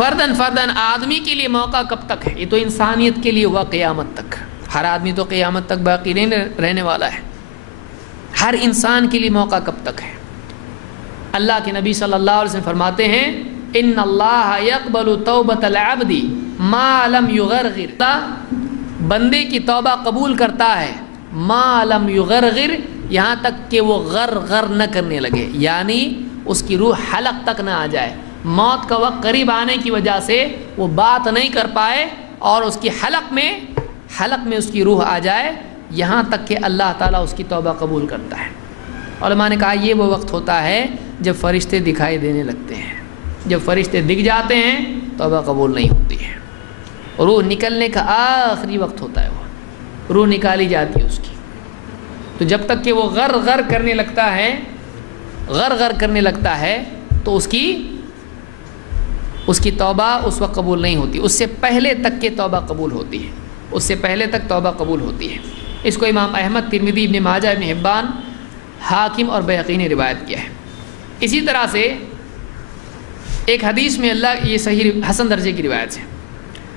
فردن فردن آدمی کے لیے موقع کب تک ہے؟ یہ تو انسانیت کے لیے ہوا قیامت تک. ہر آدمی تو قیامت تک باقی نہیں رہنے والا ہے. ہر انسان کے لیے موقع کب تک ہے؟ اللہ کے نبی صلی اللہ علیہ وسلم فرماتے ہیں ان اللہ یقبل توبۃ العبد ما لم یغرغر. بندے کی توبہ قبول کرتا ہے ما لم یغرغر، یہاں تک کہ وہ غر نہ کرنے لگے، یعنی اس کی روح حلق تک نہ آ جائے. موت کا وقت قریب آنے کی وجہ سے وہ بات نہیں کر پائے اور اس کی حلق میں اس کی روح آ جائے، یہاں تک کہ اللہ تعالیٰ اس کی توبہ قبول کرتا ہے. علماء نے کہا یہ وہ وقت ہوتا ہے جب فرشتے دکھائی دینے لگتے ہیں. جب فرشتے دکھ جاتے ہیں توبہ قبول نہیں ہوتی ہے. روح نکلنے کا آخری وقت ہوتا ہے، وہ روح نکالی جاتی ہے اس کی. تو جب تک کہ وہ غر کرنے لگتا ہے تو اس کی توبہ اس وقت قبول نہیں ہوتی. اس سے پہلے تک کہ توبہ قبول ہوتی ہے، اس سے پہلے تک توبہ قبول ہوتی ہے. اس کو امام احمد، ترمذی، ابن ماجہ، ابن حبان، حاکم اور بیہقی نے روایت کیا ہے. اسی طرح سے ایک حدیث میں یہ صحیح حسن درجے کی روایت ہے.